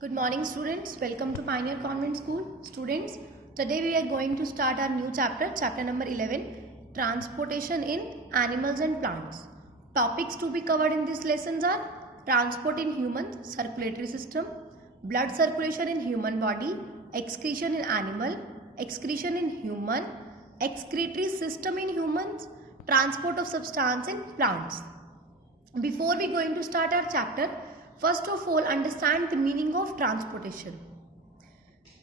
Good morning students, welcome to Pioneer Convent School. Students, today we are going to start our new chapter, chapter number 11, Transportation in Animals and Plants. Topics to be covered in these lessons are transport in human, circulatory system, blood circulation in human body, excretion in animal, excretion in human, excretory system in humans, transport of substance in plants. Before we going to start our chapter, first of all understand the meaning of transportation.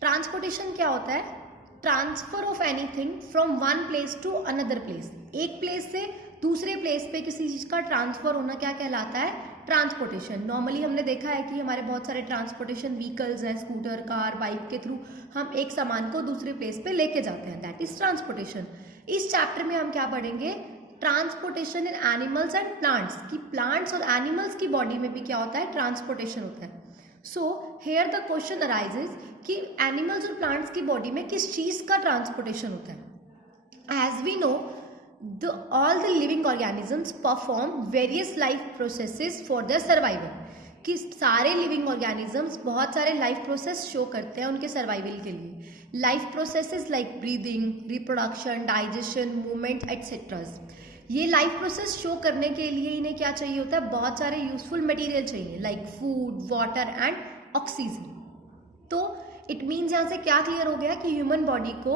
Transportation क्या होता है? Transfer of anything from one place to another place. एक place से दूसरे place पे किसी चीज का ट्रांसफर होना क्या कहलाता है? ट्रांसपोर्टेशन. नॉर्मली हमने देखा है कि हमारे बहुत सारे ट्रांसपोर्टेशन व्हीकल्स हैं, स्कूटर, कार, बाइक के थ्रू हम एक सामान को दूसरे प्लेस पे लेके जाते हैं. That is transportation. इस चैप्टर में हम क्या पढ़ेंगे? Transportation in animals and plants. कि प्लांट्स और एनिमल्स की बॉडी में भी क्या होता है? ट्रांसपोर्टेशन होता है. So here the question arises कि एनिमल्स और प्लांट्स की बॉडी में किस चीज का ट्रांसपोर्टेशन होता है? As we know all the living organisms perform various life processes for their survival. कि सारे लिविंग ऑर्गेनिजम्स बहुत सारे लाइफ प्रोसेस शो करते हैं उनके सर्वाइवल के लिए. Life processes like breathing, reproduction, digestion, movement etceteras. ये लाइफ प्रोसेस शो करने के लिए इन्हें क्या चाहिए होता है? बहुत सारे यूजफुल मटेरियल चाहिए like food, water and oxygen. तो इट मीन्स यहाँ से क्या क्लियर हो गया कि ह्यूमन बॉडी को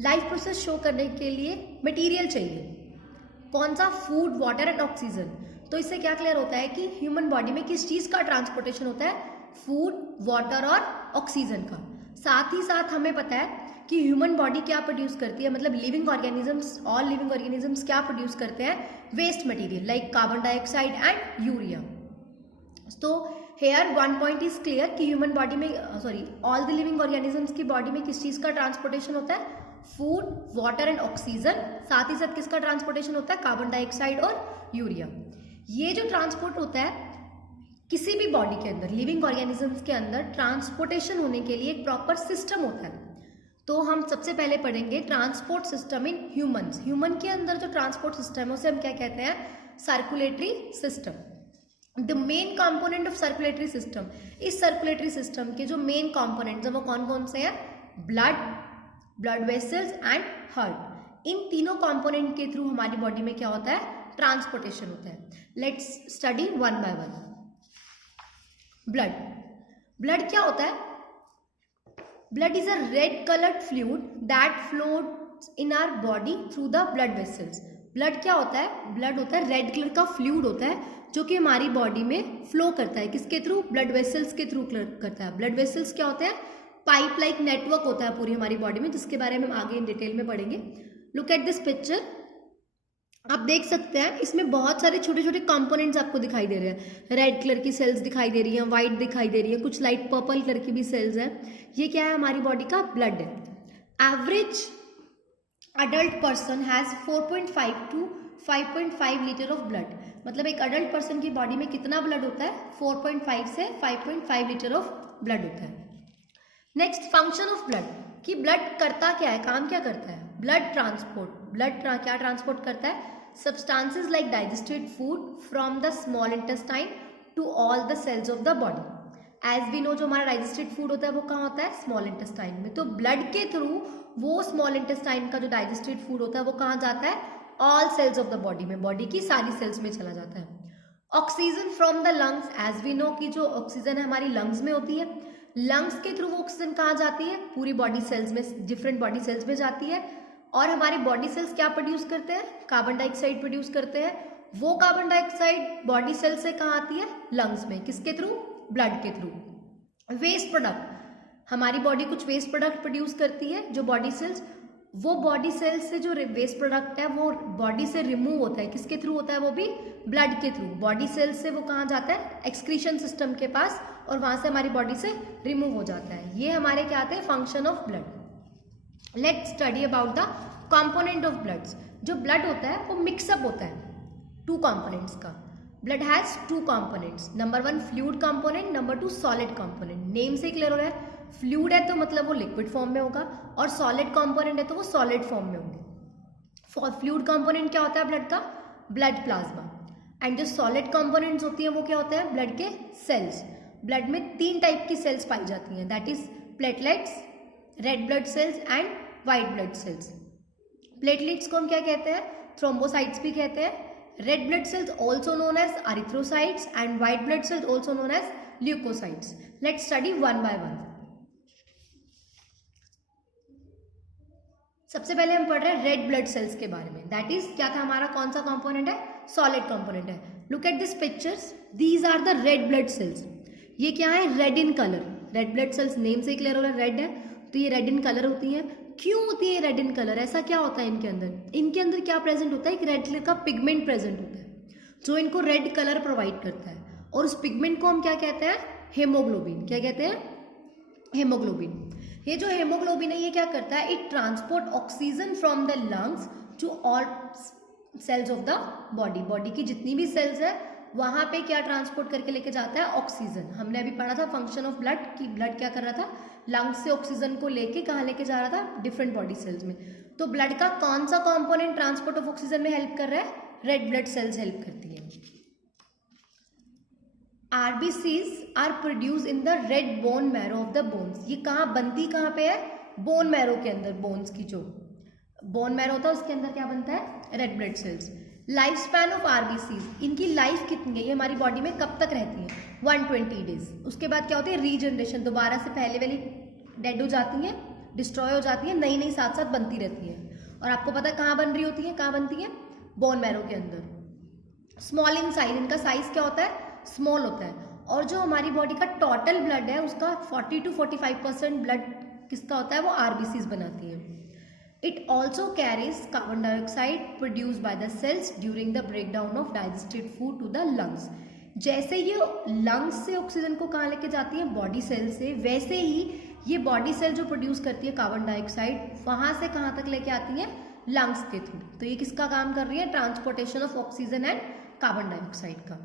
लाइफ प्रोसेस शो करने के लिए मटेरियल चाहिए. कौन सा? Food, water and oxygen. तो इससे क्या क्लियर होता है कि ह्यूमन बॉडी में किस चीज का ट्रांसपोर्टेशन होता है? फूड, वाटर और ऑक्सीजन का. साथ ही साथ हमें पता है कि ह्यूमन बॉडी क्या प्रोड्यूस करती है, मतलब living organisms, all living organisms क्या प्रोड्यूस करते हैं? Waste material like carbon dioxide and urea. तो here one point is clear कि ह्यूमन बॉडी में ऑल द लिविंग ऑर्गेनिजम्स की बॉडी में किस चीज का ट्रांसपोर्टेशन होता है? Food, water and oxygen. साथ ही साथ किसका ट्रांसपोर्टेशन होता है? कार्बन डाइऑक्साइड और यूरिया. ये जो ट्रांसपोर्ट होता है किसी भी बॉडी के अंदर, लिविंग ऑर्गेनिजम्स के अंदर ट्रांसपोर्टेशन होने के लिए एक प्रॉपर सिस्टम होता है. तो हम सबसे पहले पढ़ेंगे transport system in humans. Human के अंदर जो ट्रांसपोर्ट सिस्टम है उसे हम क्या कहते हैं? Circulatory system. The main component of circulatory system. इस सर्कुलेटरी सिस्टम के जो मेन कंपोनेंट्स हैं वो कौन कौन से हैं? Blood vessels and heart. इन तीनों कंपोनेंट के थ्रू हमारी बॉडी में क्या होता है? ट्रांसपोर्टेशन होता है. Let's study one by one. Blood क्या होता है? Blood is a red coloured fluid that floats in our body through the blood vessels. Blood क्या होता है? ब्लड होता है रेड कलर का फ्लूइड होता है जो कि हमारी बॉडी में फ्लो करता है. किसके थ्रू? ब्लड वेसल्स के थ्रू करता है. ब्लड वेसल्स क्या होते हैं? पाइप लाइक नेटवर्क होता है पूरी हमारी बॉडी में, जिसके बारे में हम आगे इन डिटेल में पढ़ेंगे. Look at this picture. आप देख सकते हैं इसमें बहुत सारे छोटे छोटे कंपोनेंट्स आपको दिखाई दे रहे हैं. रेड कलर की सेल्स दिखाई दे रही हैं, व्हाइट दिखाई दे रही है, कुछ लाइट पर्पल कलर की भी सेल्स हैं. ये क्या है? हमारी बॉडी का ब्लड है. Average adult person has 4.5 to 5.5 litre of blood. मतलब एक अडल्ट पर्सन की बॉडी में कितना ब्लड होता है? 4.5 से 5.5 लीटर ऑफ ब्लड होता है. Next, function of blood. कि ब्लड करता क्या है, काम क्या करता है? Blood transport. ब्लड क्या ट्रांसपोर्ट करता है? Substances like digested food from the small intestine to all the cells of the body. As we know जो हमारा डाइजेस्टेड फूड होता है वो कहाँ होता है? स्मॉल इंटेस्टाइन में. तो ब्लड के थ्रू वो स्मॉल इंटेस्टाइन का जो डाइजेस्टेड फूड होता है वो कहाँ जाता है? All cells of the body में, बॉडी की सारी सेल्स में चला जाता है. Oxygen from the lungs. As we know कि जो ऑक्सीजन है हमारी लंग्स में होती है. लंग्स के थ्रू वो ऑक्सीजन कहाँ जाती है? पूरी बॉडी सेल्स में, डिफरेंट बॉडी सेल्स में जाती है. और हमारे बॉडी सेल्स क्या प्रोड्यूस करते हैं? कार्बन डाइऑक्साइड प्रोड्यूस करते हैं. वो कार्बन डाइऑक्साइड बॉडी सेल से कहाँ आती है? लंग्स में. किसके थ्रू? ब्लड के थ्रू. Waste product. हमारी बॉडी कुछ वेस्ट प्रोडक्ट प्रोड्यूस करती है जो बॉडी सेल्स, वो बॉडी सेल्स से जो वेस्ट प्रोडक्ट है वो बॉडी से रिमूव होता है. किसके थ्रू होता है? वो भी ब्लड के थ्रू. बॉडी सेल्स से वो कहाँ जाता है? एक्सक्रीशन सिस्टम के पास, और वहां से हमारी बॉडी से रिमूव हो जाता है. ये हमारे क्या आते हैं? Function of blood. Let's study about the component of bloods. जो ब्लड होता है वो मिक्सअप होता है टू कंपोनेंट्स का. Blood has two components. Number 1 fluid component, number 2 solid component. Name से क्लियर हो रहा है. फ्लूइड है तो मतलब वो लिक्विड फॉर्म में होगा, और सॉलिड कंपोनेंट है तो वो सॉलिड फॉर्म में होंगे. फ्लूइड कंपोनेंट क्या होता है ब्लड का? Blood plasma. एंड जो सॉलिड कंपोनेंट्स होती है वो क्या होता है? ब्लड के सेल्स. ब्लड में 3 टाइप की सेल्स पाई जाती हैं, that is platelets, red blood cells and white blood cells. Platelets को हम क्या कहते हैं? थ्रोम्बोसाइट्स भी कहते हैं। Red blood cells also known as erythrocytes and white blood cells also known as leucocytes. Let's study one by one. सबसे पहले हम पढ़ रहे हैं रेड ब्लड सेल्स के बारे में, दैट इज क्या था हमारा, कौन सा कंपोनेंट है? सॉलिड कंपोनेंट है। Look at this pictures, these are the red blood cells. ये क्या है? Red in colour. Red blood cells name से ही क्लियर हो रहा है, रेड है तो ये रेड इन कलर होती हैं। क्यों होती है रेड इन कलर? ऐसा क्या होता है इनके अंदर? इनके अंदर क्या प्रेजेंट होता है? एक रेड कलर का पिगमेंट प्रेजेंट होता है जो इनको रेड कलर प्रोवाइड करता है, और उस पिगमेंट को हम क्या कहते हैं? हेमोग्लोबिन। क्या कहते हैं? हेमोग्लोबिन। ये जो हेमोग्लोबिन है ये क्या करता है? It transport oxygen from the lungs to all cells of the body. Body की जितनी भी सेल्स है वहां पे क्या ट्रांसपोर्ट करके लेके जाता है? ऑक्सीजन। हमने अभी पढ़ा था फंक्शन ऑफ ब्लड कि ब्लड क्या कर रहा था? लंग्स से ऑक्सीजन को लेके कहाँ लेके जा रहा था? डिफरेंट बॉडी सेल्स में। तो ब्लड का कौन सा कंपोनेंट ट्रांसपोर्ट ऑफ ऑक्सीजन में हेल्प कर रहा है? रेड ब्लड सेल्स हेल्प करती है। RBCs are produce in the red bone marrow of the bones. ये कहाँ बनती, कहाँ पे है? बोन मैरो के अंदर। बोन्स की जो बोन मैरो होता है उसके अंदर क्या बनता है? Red blood sales. Life span of RBCs, इनकी लाइफ कितनी है? ये हमारी बॉडी में कब तक रहती है? 120 डेज। उसके बाद क्या होती है? रीजनरेशन, दोबारा से पहले वाली डेड हो जाती है, डिस्ट्रॉय हो जाती है, नई नई साथ साथ बनती रहती है। और आपको पता है कहाँ बन रही होती है? कहाँ बनती है? बोन मैरो के अंदर। स्मॉल इन साइज, इनका साइज क्या होता है? स्मॉल होता है। और जो हमारी बॉडी का टोटल ब्लड है उसका 40 to 45% ब्लड किसका होता है? वो RBCs बनाती है। It also carries carbon dioxide produce by the cells during the breakdown of digested food to the lungs. जैसे ये लंग्स से ऑक्सीजन को कहाँ लेके जाती है? बॉडी सेल से, वैसे ही ये बॉडी सेल जो प्रोड्यूस करती है कार्बन डाइऑक्साइड, वहां से कहाँ तक लेके आती है? लंग्स के थ्रू। तो ये किसका काम कर रही है? Transportation of oxygen and carbon dioxide का।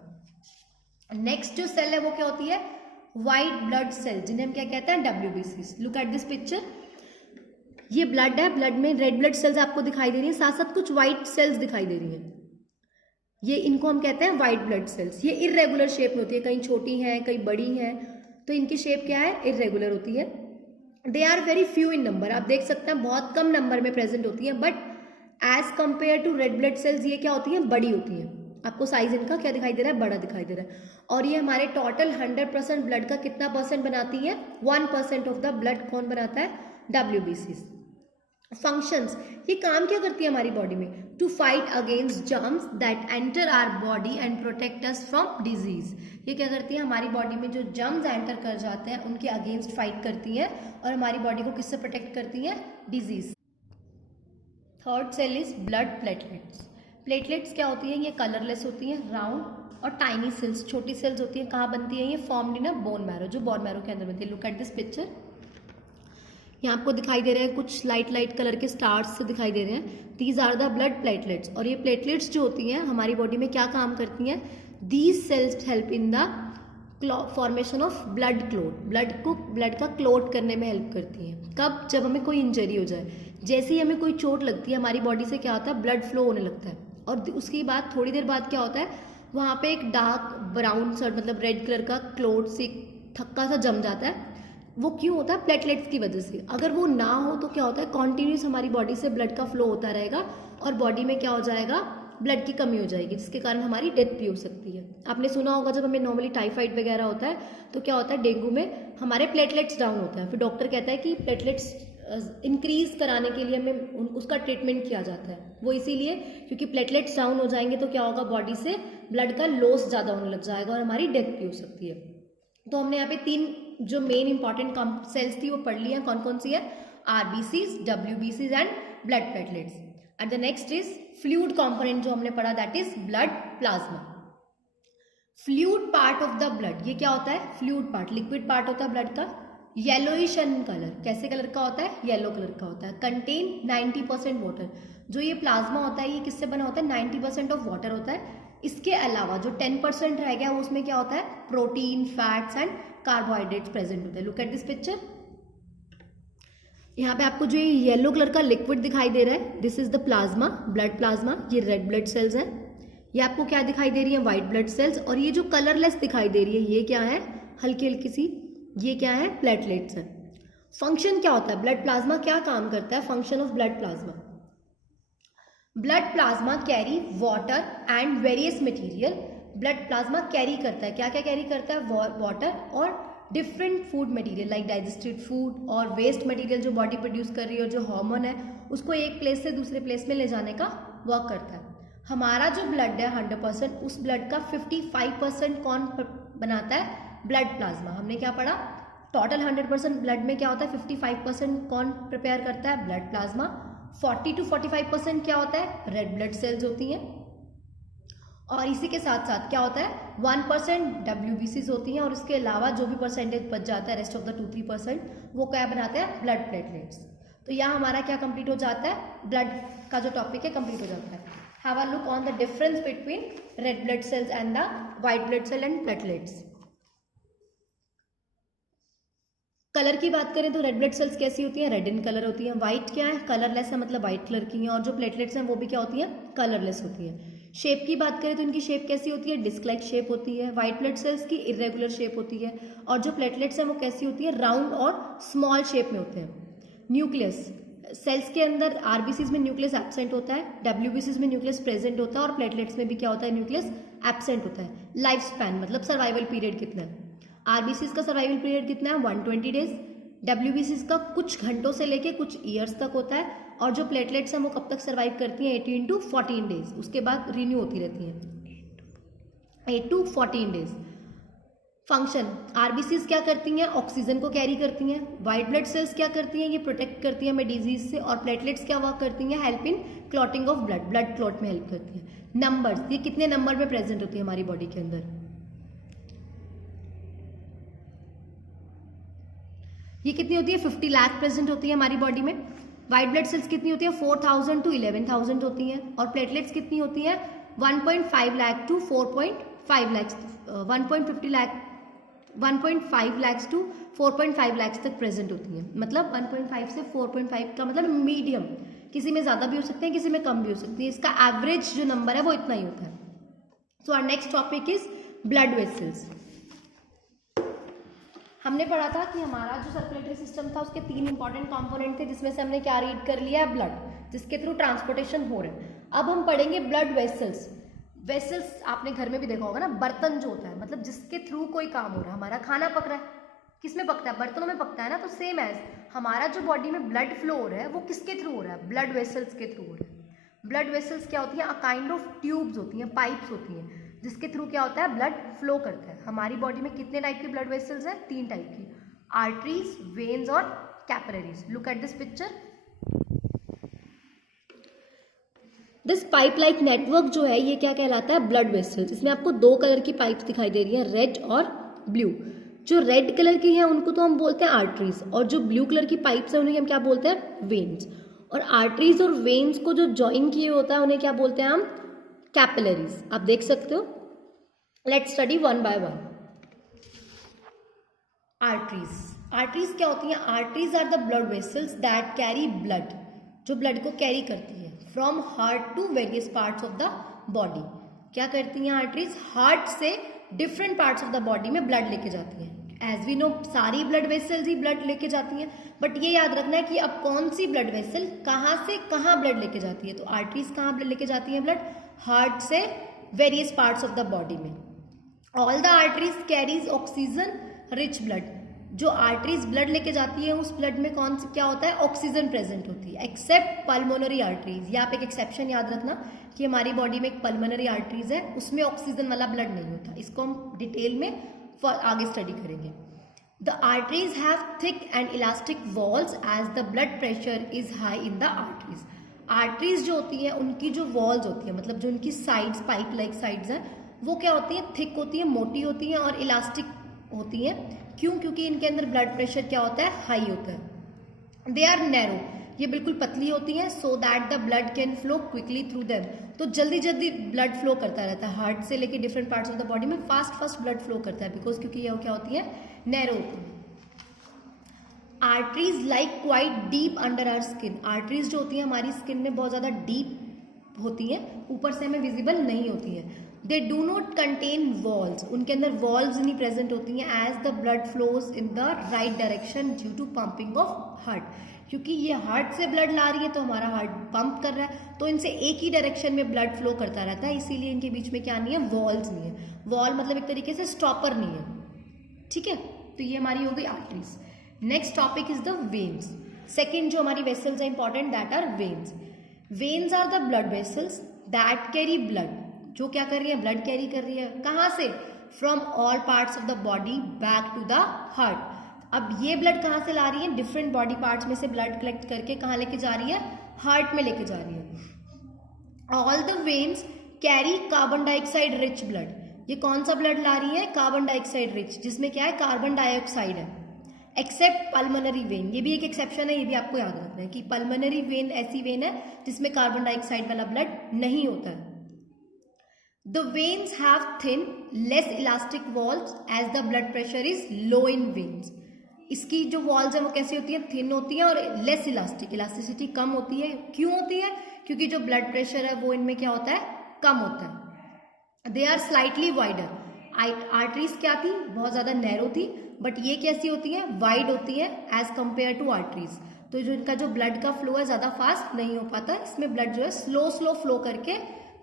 नेक्स्ट जो सेल है वो क्या होती है? व्हाइट ब्लड सेल, जिन्हें हम क्या कहते हैं? WBCs। Look at this picture, ये ब्लड है, ब्लड में रेड ब्लड सेल्स आपको दिखाई दे रही है, साथ साथ कुछ व्हाइट सेल्स दिखाई दे रही हैं। ये इनको हम कहते हैं व्हाइट ब्लड सेल्स। ये इरेगुलर शेप में होती है, कहीं छोटी हैं कहीं बड़ी हैं, तो इनकी शेप क्या है? इरेगुलर होती है। They are very few in number, आप देख सकते हैं बहुत कम नंबर में प्रेजेंट होती है, but as compare to red blood cells ये क्या होती है? बड़ी होती है। आपको साइज इनका क्या दिखाई दे रहा है? बड़ा दिखाई दे रहा है। और ये हमारे टोटल 100% ब्लड का कितना परसेंट बनाती है? 1% ऑफ द ब्लड कौन बनाता है? WBCs। फंक्शंस, ये काम क्या करती है हमारी बॉडी में? To fight against germs that enter our body and protect us from disease. ये क्या करती है? हमारी बॉडी में जो जर्म्स एंटर कर जाते हैं उनके अगेंस्ट फाइट करती है और हमारी बॉडी को किससे प्रोटेक्ट करती है? Disease. Third cell is blood platelets. Platelets क्या होती है? ये कलरलेस होती हैं, राउंड और टाइनी सेल्स, छोटी सेल्स होती हैं। कहाँ बनती है? ये formed in a bone marrow, जो बोन मैरो के अंदर बनती है। लुक एट दिस पिक्चर, यहाँ आपको दिखाई दे रहे हैं कुछ लाइट लाइट कलर के स्टार्स से दिखाई दे रहे हैं। These are the blood platelets. और ये प्लेटलेट्स जो होती हैं हमारी बॉडी में क्या काम करती हैं? These cells help in the formation of blood clot. Blood का क्लोट करने में हेल्प करती हैं। कब? जब हमें कोई इंजरी हो जाए, जैसे ही हमें कोई चोट लगती है हमारी बॉडी से क्या होता है? ब्लड फ्लो होने लगता है। और उसके बाद थोड़ी देर बाद क्या होता है? वहाँ पे एक डार्क ब्राउन सा मतलब रेड कलर का क्लोट से थक्का सा जम जाता है। वो क्यों होता है? प्लेटलेट्स की वजह से। अगर वो ना हो तो क्या होता है? कॉन्टिन्यूस हमारी बॉडी से ब्लड का फ्लो होता रहेगा और बॉडी में क्या हो जाएगा? ब्लड की कमी हो जाएगी, जिसके कारण हमारी डेथ भी हो सकती है। आपने सुना होगा जब हमें नॉर्मली टाइफाइड वगैरह होता है तो क्या होता है? डेंगू में हमारे प्लेटलेट्स डाउन होता है, फिर डॉक्टर कहता है कि प्लेटलेट्स इंक्रीज कराने के लिए हमें उसका ट्रीटमेंट किया जाता है। वो इसीलिए क्योंकि प्लेटलेट्स डाउन हो जाएंगे तो क्या होगा? बॉडी से ब्लड का लॉस ज़्यादा होने लग जाएगा और हमारी डेथ भी हो सकती है। तो हमने यहाँ पे 3 जो मेन इंपॉर्टेंट सेल्स थी वो पढ़ ली है। कौन कौन सी है? RBCs, WBCs and blood platelets. And the next is fluid component जो हमने पढ़ा, that is blood plasma. Fluid part of the blood, ये क्या होता है? फ्लूइड पार्ट, लिक्विड पार्ट होता है ब्लड का, येलोइश इन कलर। कैसे कलर का होता है? येलो कलर का होता है। Contain 90% water. जो ये प्लाज्मा होता है ये किससे बना होता है? 90% ऑफ वाटर होता है। इसके अलावा जो 10% रह गया उसमें क्या होता है? Protein, fats and carbohydrates present होते हैं। लुक एट दिस पिक्चर, यहाँ पे आपको जो ये येलो कलर का लिक्विड दिखाई दे रहा है, this is the plasma, blood plasma. ये रेड ब्लड सेल्स हैं। ये आपको क्या दिखाई दे रही है? White blood cells. और ये जो कलरलेस दिखाई दे रही है ये क्या है? हल्की हल्की सी, ये क्या है, प्लेटलेट्स हैं। फंक्शन क्या होता है, ब्लड प्लाज्मा क्या काम करता है, function of blood plasma. Blood plasma carry water and various material. Blood plasma carry करता है, क्या क्या कैरी करता है, वाटर और different food material like digested food और वेस्ट मटेरियल जो बॉडी प्रोड्यूस कर रही है और जो हार्मोन है उसको एक प्लेस से दूसरे प्लेस में ले जाने का वर्क करता है। हमारा जो ब्लड है 100%, उस ब्लड का 55% कौन बनाता है, ब्लड प्लाज्मा। हमने क्या पढ़ा, टोटल 100% ब्लड में क्या होता है, 55% कौन प्रिपेयर करता है, ब्लड प्लाज्मा। 40 to 45% क्या होता है, रेड ब्लड सेल्स होती हैं। और इसी के साथ साथ क्या होता है, 1% WBCs होती हैं और इसके अलावा जो भी परसेंटेज बच जाता है, रेस्ट ऑफ द 2-3% वो क्या बनाते हैं, ब्लड प्लेटलेट्स। तो यहाँ हमारा क्या कंप्लीट हो जाता है, ब्लड का जो टॉपिक है कंप्लीट हो जाता है। Have a look on the difference between red blood cells and the white blood cell and platelets. Colour की बात करें तो रेड ब्लड सेल्स कैसी होती हैं, रेड इन कलर होती हैं। व्हाइट क्या है, कलरलेस है, मतलब व्हाइट कलर की हैं। और जो प्लेटलेट्स हैं वो भी क्या होती हैं, कलरलेस होती हैं। शेप की बात करें तो इनकी शेप कैसी होती है, डिस्क लाइक शेप होती है। व्हाइट ब्लड सेल्स की इरेगुलर शेप होती है और जो प्लेटलेट्स हैं वो कैसी होती है, राउंड और स्मॉल शेप में होते हैं। न्यूक्लियस, सेल्स के अंदर आरबीसीज में न्यूक्लियस एब्सेंट होता है, डब्ल्यूबीसीज में न्यूक्लियस प्रेजेंट होता है और प्लेटलेट्स में भी क्या होता है, न्यूक्लियस एब्सेंट होता है। लाइफ स्पैन मतलब सर्वाइवल पीरियड कितना है, आरबीसीज का सर्वाइवल पीरियड कितना है, 120 डेज। डब्ल्यूबीसीज का कुछ घंटों से लेके कुछ ईयर्स तक होता है। और जो प्लेटलेट्स हैं वो कब तक सर्वाइव करती हैं, 18 to 14 डेज, उसके बाद रिन्यू होती रहती हैं, 8 to 14 डेज। फंक्शन, आरबीसीज क्या करती हैं, ऑक्सीजन को कैरी करती हैं। व्हाइट ब्लड सेल्स क्या करती हैं, ये प्रोटेक्ट करती हैं हमें डिजीज से। और प्लेटलेट्स क्या वर्क करती हैं, help in clotting of blood, blood clot में हेल्प करती हैं। नंबर्स, ये कितने नंबर में प्रेजेंट होती है हमारी बॉडी के अंदर, ये कितनी होती है, 50 लाख प्रेजेंट होती है हमारी बॉडी में। व्हाइट ब्लड सेल्स कितनी होती है, 4000 to 11,000 होती हैं। और प्लेटलेट्स कितनी होती हैं, 1.5 लाख to 4.5 लाख, 1.5 लाख to 4.5 लाख तक प्रेजेंट होती हैं। मतलब 1.5 से 4.5 का मतलब मीडियम, किसी में ज़्यादा भी हो सकते हैं, किसी में कम भी हो सकती है। इसका एवरेज जो नंबर है वो इतना ही होता है। So our next topic is blood vessels. हमने पढ़ा था कि हमारा जो सर्कुलेटरी सिस्टम था उसके 3 इंपॉर्टेंट कंपोनेंट थे, जिसमें से हमने क्या रीड कर लिया है, ब्लड, जिसके थ्रू ट्रांसपोर्टेशन हो रहा है। अब हम पढ़ेंगे ब्लड वेसल्स। वेसल्स आपने घर में भी देखा होगा ना, बर्तन जो होता है, मतलब जिसके थ्रू कोई काम हो रहा है। हमारा खाना पक रहा है, किसमें पकता है, बर्तनों में पकता है ना। तो सेम एज हमारा जो बॉडी में ब्लड फ्लो हो रहा है वो किसके थ्रू हो रहा है, ब्लड वेसल्स के थ्रू हो रहा है। ब्लड वेसल्स क्या होती है, अ काइंड ऑफ ट्यूब्स होती हैं, पाइप्स होती हैं, जिसके थ्रू क्या होता है, ब्लड फ्लो करता है। हमारी बॉडी में कितने टाइप की ब्लड वेसल्स हैं, 3 टाइप की, आर्टरीज, वेन्स और capillaries. Look at this picture. This pipe like network जो है ये क्या कहलाता है, ब्लड वेसल्स। इसमें आपको 2 कलर की पाइप्स दिखाई दे रही हैं, रेड और ब्लू। जो रेड कलर की हैं उनको तो हम बोलते हैं आर्टरीज, और जो ब्लू कलर की पाइप्स हैं उन्हें हम क्या बोलते हैं, वेन्स। और आर्टरीज और वेन्स को जो ज्वाइन किए होता है उन्हें क्या बोलते हैं हम, कैपिलरीज। आप देख सकते हो। Let's study one by one. Arteries, arteries क्या होती हैं, arteries are the blood vessels that carry blood, जो ब्लड को कैरी करती है, from heart to various parts of the body. क्या करती हैं आर्टरीज, हार्ट से different parts of the body में ब्लड लेके जाती हैं। एज वी नो सारी ब्लड वेसल्स ही ब्लड लेके जाती हैं, बट ये याद रखना है कि अब कौन सी ब्लड वेसल कहाँ से कहाँ ब्लड लेके जाती है। तो आर्टरीज कहाँ ब्लड लेके जाती हैं, ब्लड हार्ट से various parts of the body में। All the arteries carries oxygen rich blood, जो आर्टरीज ब्लड लेके जाती है उस ब्लड में कौन सी क्या होता है, ऑक्सीजन प्रेजेंट होती है, एक्सेप्ट पल्मोनरी आर्टरीज। यहाँ पे एक एक्सेप्शन याद रखना कि हमारी बॉडी में एक पल्मोनरी आर्टरीज है, उसमें ऑक्सीजन वाला ब्लड नहीं होता। इसको हम डिटेल में आगे स्टडी करेंगे। The arteries have thick and elastic walls as the blood pressure is high in the arteries. Arteries जो होती है उनकी जो वॉल्स होती है, मतलब जो उनकी साइड्स, पाइप लाइक साइड्स हैं, वो क्या होती है, थिक होती है, मोटी होती है और इलास्टिक होती है। क्यों, क्योंकि इनके अंदर ब्लड प्रेशर क्या होता है, हाई होता है। दे आर नैरो, ये बिल्कुल पतली होती हैं, so that the blood can flow quickly through them, तो जल्दी जल्दी ब्लड फ्लो करता रहता है। हार्ट से लेके different parts of the body में फास्ट ब्लड फ्लो करता है, बिकॉज क्योंकि ये क्या होती है, नैरो होती है। Arteries like quite deep under our skin, arteries जो होती है हमारी स्किन में बहुत ज़्यादा डीप होती हैं, ऊपर से हमें विजिबल नहीं होती है। They do not contain walls, उनके अंदर वॉल्स नहीं प्रेजेंट होती हैं as the blood flows in the right direction due to pumping of heart, क्योंकि ये हार्ट से ब्लड ला रही है तो हमारा हार्ट पंप कर रहा है, तो इनसे एक ही डायरेक्शन में ब्लड फ्लो करता रहता है, इसीलिए इनके बीच में क्या नहीं है, वॉल्स नहीं है। वॉल मतलब एक तरीके से स्टॉपर नहीं है, ठीक है। तो ये हमारी हो गई arteries. Next topic is the veins. Second जो हमारी वेसल्स है important, that are veins. Veins are the blood vessels that carry blood, जो क्या कर रही है, ब्लड कैरी कर रही है, कहाँ से, from all parts of the body back to the heart. अब ये ब्लड कहाँ से ला रही है, डिफरेंट बॉडी पार्ट्स में से ब्लड कलेक्ट करके कहाँ लेके जा रही है, हार्ट में लेके जा रही है। All the veins carry carbon dioxide rich blood, ये कौन सा ब्लड ला रही है, कार्बन डाइऑक्साइड रिच, जिसमें क्या है, कार्बन डाइऑक्साइड है, एक्सेप्ट पल्मोनरी वेन। ये भी एक एक्सेप्शन है, ये भी आपको याद रखना है कि पल्मोनरी वेन ऐसी वेन है जिसमें कार्बन डाइऑक्साइड वाला ब्लड नहीं होता है। The veins have thin, less elastic walls as the blood pressure is low in veins. इसकी जो वॉल्स है वो कैसी होती है, थिन होती है और लेस इलास्टिक, इलास्टिसिटी कम होती है। क्यों होती है, क्योंकि जो ब्लड प्रेशर है वो इनमें क्या होता है, कम होता है। They are slightly wider, arteries क्या थी, बहुत ज्यादा नैरो थी, बट ये कैसी होती है, वाइड होती है एज कंपेयर टू आर्टरीज। तो जो इनका जो ब्लड का फ्लो है ज्यादा फास्ट नहीं हो पाता, इसमें ब्लड जो है स्लो स्लो फ्लो करके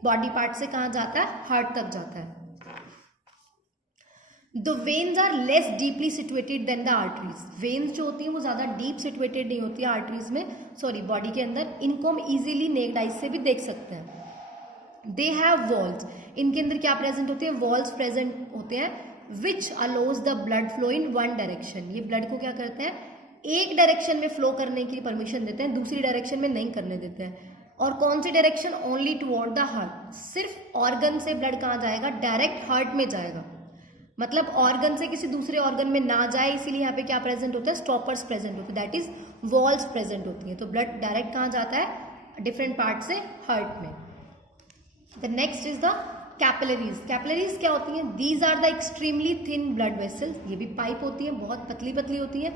बॉडी पार्ट से कहाँ जाता है, हार्ट तक जाता है। The veins are less deeply situated than the arteries, veins जो होती हैं वो ज्यादा डीप सिचुएटेड नहीं होती है आर्टरीज में, सॉरी बॉडी के अंदर। इनको हम इजीली नेक्ड आइज से भी देख सकते हैं। दे हैव वॉल्स, इनके अंदर क्या प्रेजेंट होते हैं, वॉल्स प्रेजेंट होते हैं, which allows the blood flow in one direction. ये ब्लड को क्या करते हैं, एक डायरेक्शन में फ्लो करने की परमिशन देते हैं, दूसरी डायरेक्शन में नहीं करने देते हैं। और कौन सी direction, only toward the heart, सिर्फ ऑर्गन से ब्लड कहाँ जाएगा, डायरेक्ट हार्ट में जाएगा, मतलब ऑर्गन से किसी दूसरे ऑर्गन में ना जाए, इसीलिए यहाँ पे क्या प्रेजेंट होता है, स्टॉपर्स प्रेजेंट होते हैं, दैट इज वॉल्स प्रेजेंट होती है। तो ब्लड डायरेक्ट कहाँ जाता है, डिफरेंट पार्ट से हार्ट में। The next is the capillaries. Capillaries क्या होती हैं, these are the extremely thin blood vessels, ये भी पाइप होती है, बहुत पतली पतली होती है,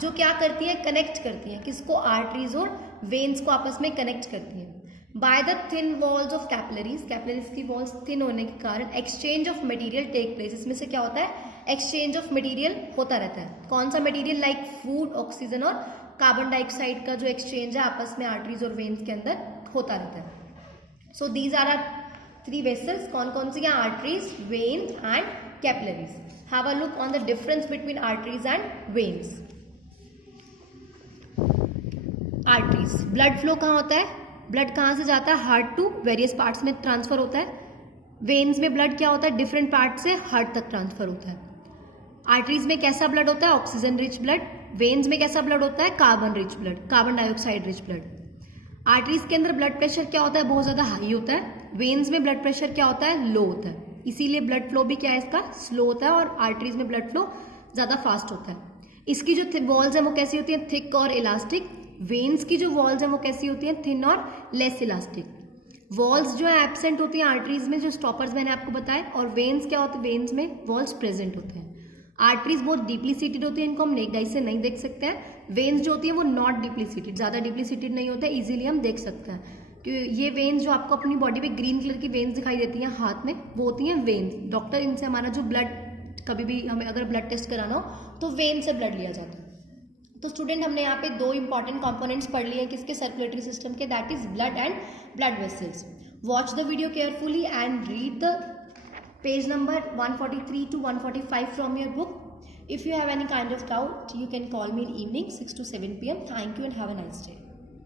जो क्या करती है, कनेक्ट करती है, किसको, आर्टरीज और वेन्स को आपस में कनेक्ट करती है। By the thin walls of capillaries, capillaries की वॉल्स थिन होने के कारण exchange of material take place, इसमें से क्या होता है, एक्सचेंज ऑफ मटेरियल होता रहता है। कौन सा मटेरियल, लाइक फूड, ऑक्सीजन और कार्बन डाइऑक्साइड का जो एक्सचेंज है आपस में आर्टरीज और वेन्स के अंदर होता रहता है। So these are are three vessels, कौन कौन सी हैं, arteries, veins and capillaries. Have a look on the difference between arteries and veins. Arteries, blood flow कहाँ होता है, ब्लड कहाँ से जाता है, हार्ट टू वेरियस पार्ट्स में ट्रांसफर होता है। वेन्स में ब्लड क्या होता है, डिफरेंट पार्ट से हार्ट तक ट्रांसफर होता है। आर्टरीज में कैसा ब्लड होता है, ऑक्सीजन रिच ब्लड। वेन्स में कैसा ब्लड होता है, carbon rich blood, carbon dioxide rich blood. Arteries के अंदर ब्लड प्रेशर क्या होता है, बहुत ज्यादा हाई होता है। वेन्स में ब्लड प्रेशर क्या होता है, लो होता है, इसीलिए ब्लड फ्लो भी क्या है इसका, स्लो होता है, और आर्टरीज में ब्लड फ्लो ज्यादा फास्ट होता है। इसकी जो वॉल्स है वो कैसी होती है, थिक और इलास्टिक। वेन्स की जो वॉल्स हैं वो कैसी होती हैं, थिन और लेस इलास्टिक। वॉल्स जो है एब्सेंट होती हैं आर्टरीज में, जो स्टॉपर्स मैंने आपको बताया, और वेन्स क्या होते हैं, वेन्स में वॉल्स प्रेजेंट होते हैं। आर्टरीज बहुत डीपली सीटेड होती है, इनको हम नेक्ड आई से नहीं देख सकते हैं। वेन्स जो होती है वो नॉट डीपली सीटेड, ज्यादा डीपली सीटेड नहीं होता है, इजीली हम देख सकते हैं। कि ये वेन्स जो आपको अपनी बॉडी पे ग्रीन कलर की वेन्स दिखाई देती हैं हाथ में, वो होती हैं वेन्स। डॉक्टर इनसे हमारा जो ब्लड, कभी भी हमें अगर ब्लड टेस्ट कराना हो तो वेन से ब्लड लिया जाता है। तो स्टूडेंट हमने यहाँ पे दो इंपॉर्टेंट कंपोनेंट्स पढ़ लिए हैं किसके, सर्कुलेटरी सिस्टम के, that is blood and blood vessels. Watch the video carefully and read the page number 143 to 145 from your book. If you have any kind of doubt, you can call me in evening 6 to 7 p.m. Thank you and have a nice day.